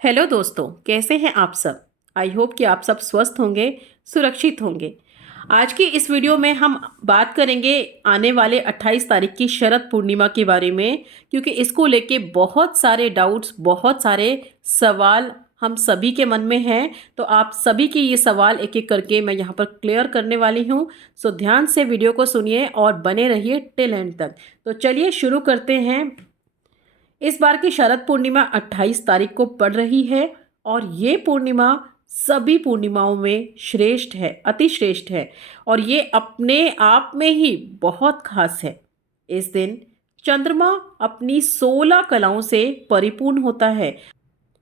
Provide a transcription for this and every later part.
Hello दोस्तों, कैसे हैं आप सब। आई होप कि आप सब स्वस्थ होंगे, सुरक्षित होंगे। आज की इस वीडियो में हम बात करेंगे आने वाले 28 तारीख की शरद पूर्णिमा के बारे में, क्योंकि इसको लेके बहुत सारे डाउट्स, बहुत सारे सवाल हम सभी के मन में हैं। तो आप सभी के ये सवाल एक एक करके मैं यहाँ पर क्लियर करने वाली हूँ। सो ध्यान से वीडियो को सुनिए और बने रहिए टिल एंड तक। तो चलिए शुरू करते हैं। इस बार की शरद पूर्णिमा 28 तारीख को पड़ रही है और ये पूर्णिमा सभी पूर्णिमाओं में श्रेष्ठ है, अति श्रेष्ठ है और ये अपने आप में ही बहुत खास है। इस दिन चंद्रमा अपनी 16 कलाओं से परिपूर्ण होता है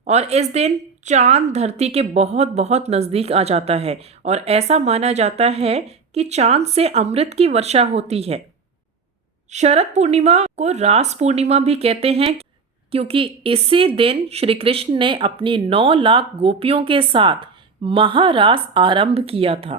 और इस दिन चांद धरती के बहुत बहुत नज़दीक आ जाता है और ऐसा माना जाता है कि चांद से अमृत की वर्षा होती है। शरद पूर्णिमा को रास पूर्णिमा भी कहते हैं, क्योंकि इसी दिन श्री कृष्ण ने अपनी 9 लाख गोपियों के साथ महारास आरंभ किया था।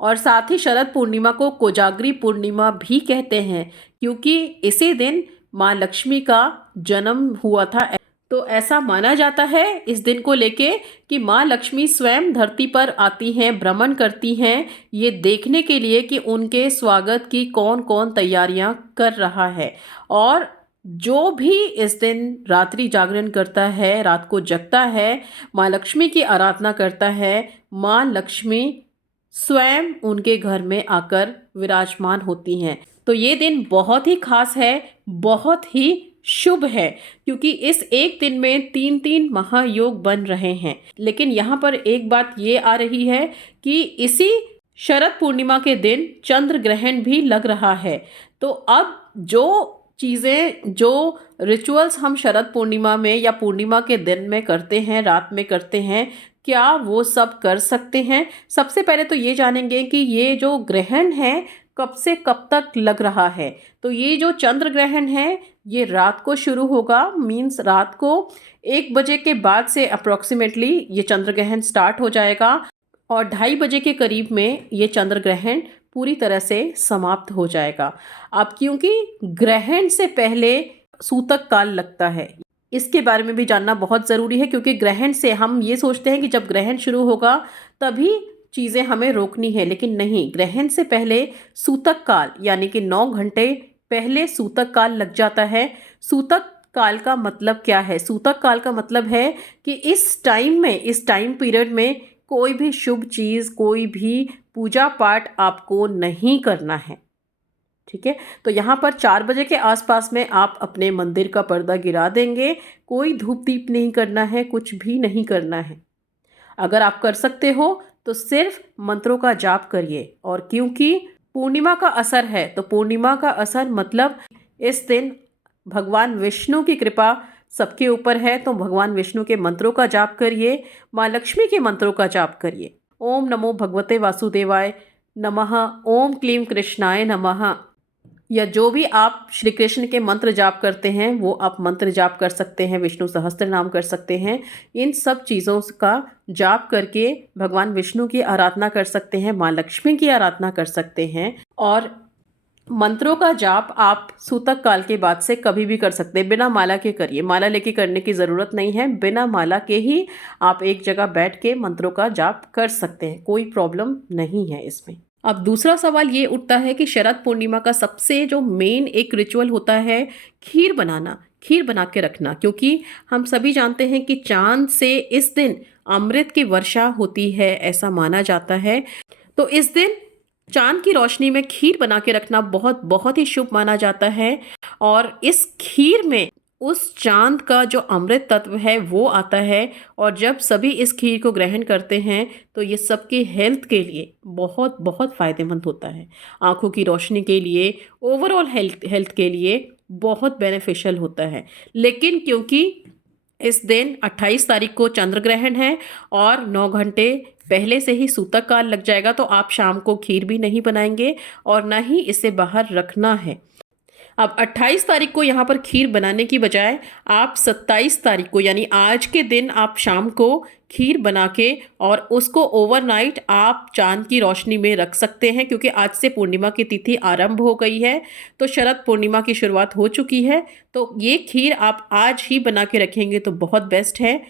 और साथ ही शरद पूर्णिमा को कोजागरी पूर्णिमा भी कहते हैं, क्योंकि इसी दिन माँ लक्ष्मी का जन्म हुआ था। तो ऐसा माना जाता है इस दिन को लेके कि माँ लक्ष्मी स्वयं धरती पर आती हैं, भ्रमण करती हैं, ये देखने के लिए कि उनके स्वागत की कौन कौन तैयारियां कर रहा है। और जो भी इस दिन रात्रि जागरण करता है, रात को जगता है, माँ लक्ष्मी की आराधना करता है, माँ लक्ष्मी स्वयं उनके घर में आकर विराजमान होती हैं। तो ये दिन बहुत ही खास है, बहुत ही शुभ है, क्योंकि इस एक दिन में 3-3 महायोग बन रहे हैं। लेकिन यहाँ पर एक बात ये आ रही है कि इसी शरद पूर्णिमा के दिन चंद्र ग्रहण भी लग रहा है। तो अब जो चीज़ें, जो रिचुअल्स हम शरद पूर्णिमा में या पूर्णिमा के दिन में करते हैं, रात में करते हैं, क्या वो सब कर सकते हैं। सबसे पहले तो ये जानेंगे कि ये जो ग्रहण है कब से कब तक लग रहा है। तो ये जो चंद्र ग्रहण है ये रात को शुरू होगा, मीन्स रात को 1 बजे के बाद से अप्रोक्सीमेटली ये चंद्र ग्रहण स्टार्ट हो जाएगा और 2:30 बजे के करीब में ये चंद्र ग्रहण पूरी तरह से समाप्त हो जाएगा। अब क्योंकि ग्रहण से पहले सूतक काल लगता है, इसके बारे में भी जानना बहुत ज़रूरी है, क्योंकि ग्रहण से हम ये सोचते हैं कि जब ग्रहण शुरू होगा तभी चीज़ें हमें रोकनी है, लेकिन नहीं, ग्रहण से पहले सूतक काल यानी कि 9 घंटे पहले सूतक काल लग जाता है। सूतक काल का मतलब क्या है? सूतक काल का मतलब है कि इस टाइम में, इस टाइम पीरियड में कोई भी शुभ चीज़, कोई भी पूजा पाठ आपको नहीं करना है। ठीक है, तो यहाँ पर 4 बजे के आसपास में आप अपने मंदिर का पर्दा गिरा देंगे। कोई धूप दीप नहीं करना है, कुछ भी नहीं करना है। अगर आप कर सकते हो तो सिर्फ मंत्रों का जाप करिए। और क्योंकि पूर्णिमा का असर है, तो पूर्णिमा का असर मतलब इस दिन भगवान विष्णु की कृपा सबके ऊपर है, तो भगवान विष्णु के मंत्रों का जाप करिए, माँ लक्ष्मी के मंत्रों का जाप करिए। ओम नमो भगवते वासुदेवाय नमः, ओम क्लीम कृष्णाय नमः, या जो भी आप श्री कृष्ण के मंत्र जाप करते हैं वो आप मंत्र जाप कर सकते हैं, विष्णु सहस्त्र नाम कर सकते हैं। इन सब चीज़ों का जाप करके भगवान विष्णु की आराधना कर सकते हैं, माँ लक्ष्मी की आराधना कर सकते हैं। और मंत्रों का जाप आप सूतक काल के बाद से कभी भी कर सकते हैं, बिना माला के करिए। माला लेके करने की ज़रूरत नहीं है, बिना माला के ही आप एक जगह बैठ के मंत्रों का जाप कर सकते हैं, कोई प्रॉब्लम नहीं है इसमें। अब दूसरा सवाल ये उठता है कि शरद पूर्णिमा का सबसे जो मेन एक रिचुअल होता है खीर बनाना, खीर बना के रखना, क्योंकि हम सभी जानते हैं कि चांद से इस दिन अमृत की वर्षा होती है, ऐसा माना जाता है। तो इस दिन चांद की रोशनी में खीर बना के रखना बहुत बहुत ही शुभ माना जाता है। और इस खीर में उस चांद का जो अमृत तत्व है वो आता है, और जब सभी इस खीर को ग्रहण करते हैं तो ये सबके हेल्थ के लिए बहुत बहुत फ़ायदेमंद होता है। आँखों की रोशनी के लिए, ओवरऑल हेल्थ के लिए बहुत बेनिफिशियल होता है। लेकिन क्योंकि इस दिन 28 तारीख को चंद्र ग्रहण है और 9 घंटे पहले से ही सूतक काल लग जाएगा, तो आप शाम को खीर भी नहीं बनाएंगे और ना ही इसे बाहर रखना है। अब 28 तारीख को यहाँ पर खीर बनाने की बजाय आप 27 तारीख को यानी आज के दिन आप शाम को खीर बना के और उसको ओवरनाइट आप चांद की रोशनी में रख सकते हैं, क्योंकि आज से पूर्णिमा की तिथि आरंभ हो गई है। तो शरद पूर्णिमा की शुरुआत हो चुकी है। तो ये खीर आप आज ही बना के रखेंगे तो बहुत बेस्ट है।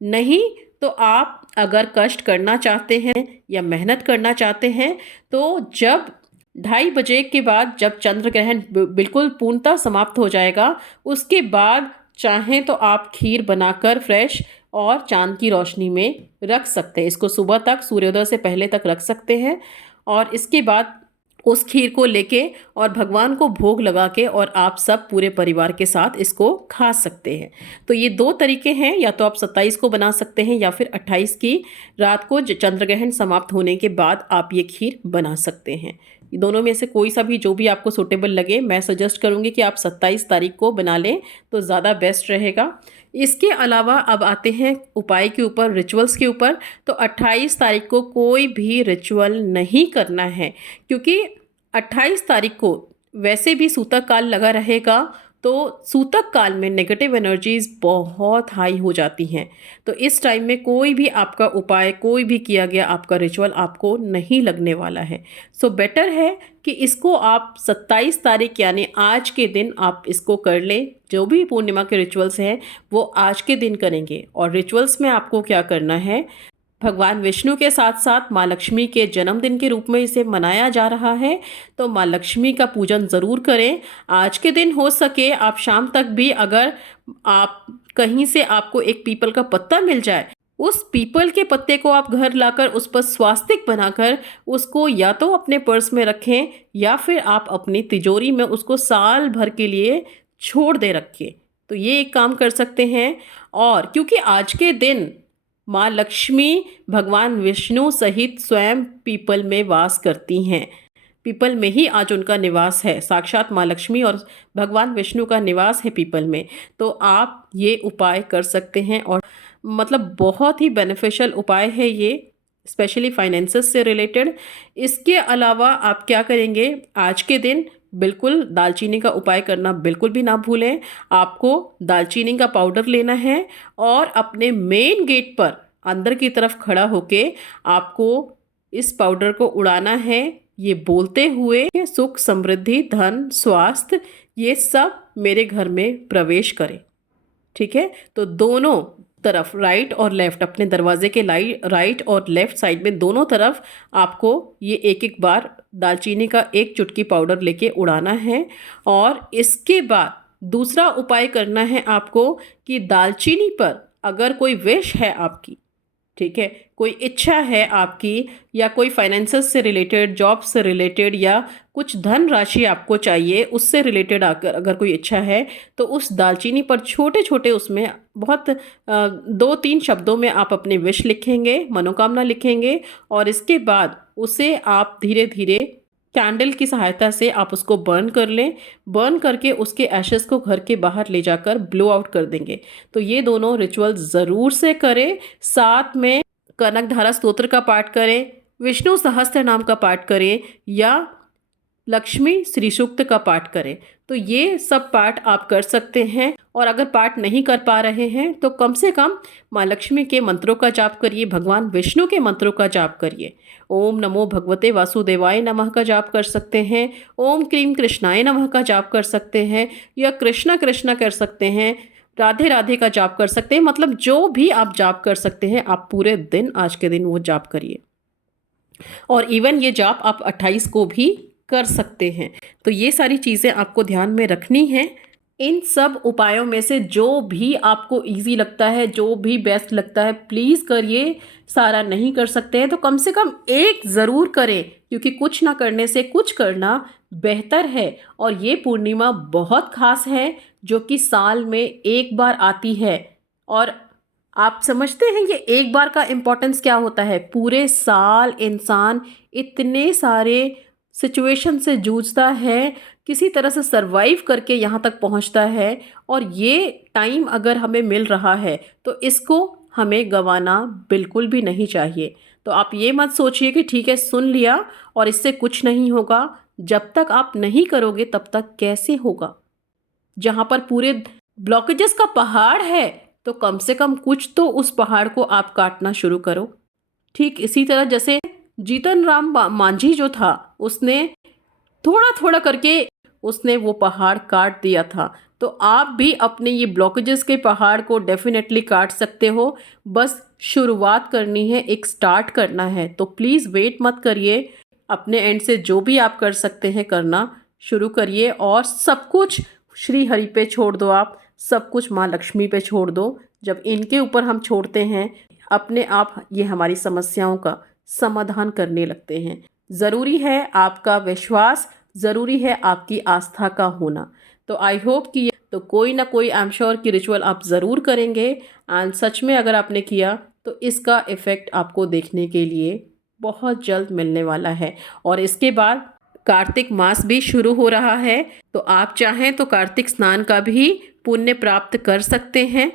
नहीं तो आप अगर कष्ट करना चाहते हैं या मेहनत करना चाहते हैं तो जब 2:30 के बाद जब चंद्र ग्रहण बिल्कुल पूर्णतः समाप्त हो जाएगा, उसके बाद चाहें तो आप खीर बनाकर फ्रेश और चांद की रोशनी में रख सकते हैं। इसको सुबह तक सूर्योदय से पहले तक रख सकते हैं और इसके बाद उस खीर को लेके और भगवान को भोग लगा के और आप सब पूरे परिवार के साथ इसको खा सकते हैं। तो ये 2 तरीके हैं, या तो आप 27 को बना सकते हैं या फिर 28 की रात को चंद्र ग्रहण समाप्त होने के बाद आप ये खीर बना सकते हैं। दोनों में से कोई सा भी जो भी आपको सूटेबल लगे, मैं सजेस्ट करूँगी कि आप 27 तारीख को बना लें तो ज़्यादा बेस्ट रहेगा। इसके अलावा अब आते हैं उपाय के ऊपर, रिचुअल्स के ऊपर। तो 28 तारीख को कोई भी रिचुअल नहीं करना है, क्योंकि 28 तारीख को वैसे भी सूतक काल लगा रहेगा। तो सूतक काल में नेगेटिव एनर्जीज बहुत हाई हो जाती हैं। तो इस टाइम में कोई भी आपका उपाय, कोई भी किया गया आपका रिचुअल आपको नहीं लगने वाला है। सो बेटर है कि इसको आप 27 तारीख यानी आज के दिन आप इसको कर लें। जो भी पूर्णिमा के रिचुअल्स हैं वो आज के दिन करेंगे। और रिचुअल्स में आपको क्या करना है, भगवान विष्णु के साथ साथ माँ लक्ष्मी के जन्मदिन के रूप में इसे मनाया जा रहा है, तो माँ लक्ष्मी का पूजन ज़रूर करें। आज के दिन हो सके आप शाम तक भी, अगर आप कहीं से आपको एक पीपल का पत्ता मिल जाए, उस पीपल के पत्ते को आप घर लाकर उस पर स्वास्तिक बनाकर उसको या तो अपने पर्स में रखें या फिर आप अपनी तिजोरी में उसको साल भर के लिए छोड़ दे रखें। तो ये एक काम कर सकते हैं। और क्योंकि आज के दिन माँ लक्ष्मी भगवान विष्णु सहित स्वयं पीपल में वास करती हैं, पीपल में ही आज उनका निवास है। साक्षात माँ लक्ष्मी और भगवान विष्णु का निवास है पीपल में। तो आप ये उपाय कर सकते हैं और मतलब बहुत ही बेनिफिशियल उपाय है ये, स्पेशली फाइनेंसेस से रिलेटेड। इसके अलावा आप क्या करेंगे, आज के दिन बिल्कुल दालचीनी का उपाय करना बिल्कुल भी ना भूलें। आपको दालचीनी का पाउडर लेना है और अपने मेन गेट पर अंदर की तरफ खड़ा होके आपको इस पाउडर को उड़ाना है, ये बोलते हुए सुख, समृद्धि, धन, स्वास्थ्य ये सब मेरे घर में प्रवेश करे। ठीक है, तो दोनों तरफ राइट और लेफ्ट, अपने दरवाजे के राइट और लेफ्ट साइड में दोनों तरफ आपको ये एक एक बार दालचीनी का 1 चुटकी पाउडर लेके उड़ाना है। और इसके बाद दूसरा उपाय करना है आपको कि दालचीनी पर अगर कोई विश है आपकी, ठीक है, कोई इच्छा है आपकी, या कोई फाइनेंसेस से रिलेटेड, जॉब से रिलेटेड, या कुछ धन राशि आपको चाहिए उससे रिलेटेड अगर कोई इच्छा है, तो उस दालचीनी पर छोटे छोटे उसमें बहुत 2-3 शब्दों में आप अपने विश लिखेंगे, मनोकामना लिखेंगे। और इसके बाद उसे आप धीरे धीरे कैंडल की सहायता से आप उसको बर्न कर लें। बर्न करके उसके एशेस को घर के बाहर ले जाकर ब्लो आउट कर देंगे। तो ये दोनों रिचुअल ज़रूर से करें। साथ में कनकधारा स्तोत्र का पाठ करें, विष्णु सहस्त्र नाम का पाठ करें, या लक्ष्मी श्री सूक्त का पाठ करें। तो ये सब पाठ आप कर सकते हैं। और अगर पाठ नहीं कर पा रहे हैं तो कम से कम माँ लक्ष्मी के मंत्रों का जाप करिए, भगवान विष्णु के मंत्रों का जाप करिए। ओम नमो भगवते वासुदेवाय नमः का जाप कर सकते हैं, ओम क्रीम कृष्णाय नमः का जाप कर सकते हैं, या कृष्णा कृष्णा कर सकते हैं, राधे राधे का जाप कर सकते हैं। मतलब जो भी आप जाप कर सकते हैं, आप पूरे दिन आज के दिन वो जाप करिए। और इवन ये जाप आप 28 को भी कर सकते हैं। तो ये सारी चीज़ें आपको ध्यान में रखनी है। इन सब उपायों में से जो भी आपको इजी लगता है, जो भी बेस्ट लगता है, प्लीज़ करिए। सारा नहीं कर सकते हैं तो कम से कम एक ज़रूर करें, क्योंकि कुछ ना करने से कुछ करना बेहतर है। और ये पूर्णिमा बहुत खास है, जो कि साल में एक बार आती है। और आप समझते हैं ये एक बार का इम्पोर्टेंस क्या होता है। पूरे साल इंसान इतने सारे सिचुएशन से जूझता है, किसी तरह से सरवाइव करके यहाँ तक पहुँचता है। और ये टाइम अगर हमें मिल रहा है तो इसको हमें गंवाना बिल्कुल भी नहीं चाहिए। तो आप ये मत सोचिए कि ठीक है सुन लिया और इससे कुछ नहीं होगा। जब तक आप नहीं करोगे तब तक कैसे होगा। जहाँ पर पूरे ब्लॉकेजेस का पहाड़ है तो कम से कम कुछ तो उस पहाड़ को आप काटना शुरू करो। ठीक इसी तरह जैसे जीतन राम मांझी जो था, उसने थोड़ा थोड़ा करके उसने वो पहाड़ काट दिया था। तो आप भी अपने ये ब्लॉकेजेस के पहाड़ को डेफिनेटली काट सकते हो। बस शुरुआत करनी है, एक स्टार्ट करना है। तो प्लीज़ वेट मत करिए, अपने एंड से जो भी आप कर सकते हैं करना शुरू करिए और सब कुछ श्री हरि पे छोड़ दो। आप सब कुछ माँ लक्ष्मी पे छोड़ दो। जब इनके ऊपर हम छोड़ते हैं, अपने आप ये हमारी समस्याओं का समाधान करने लगते हैं। ज़रूरी है आपका विश्वास, ज़रूरी है आपकी आस्था का होना। तो आई होप कि तो कोई ना कोई आई एम श्योर कि रिचुअल आप ज़रूर करेंगे। एंड सच में अगर आपने किया तो इसका इफ़ेक्ट आपको देखने के लिए बहुत जल्द मिलने वाला है। और इसके बाद कार्तिक मास भी शुरू हो रहा है, तो आप चाहें तो कार्तिक स्नान का भी पुण्य प्राप्त कर सकते हैं।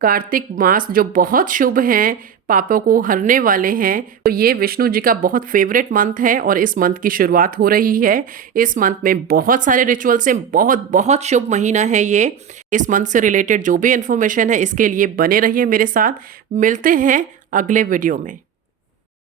कार्तिक मास जो बहुत शुभ हैं, पापों को हरने वाले हैं, तो ये विष्णु जी का बहुत फेवरेट मंथ है और इस मंथ की शुरुआत हो रही है। इस मंथ में बहुत सारे रिचुअल्स हैं, बहुत बहुत शुभ महीना है ये। इस मंथ से रिलेटेड जो भी इन्फॉर्मेशन है इसके लिए बने रहिए मेरे साथ। मिलते हैं अगले वीडियो में।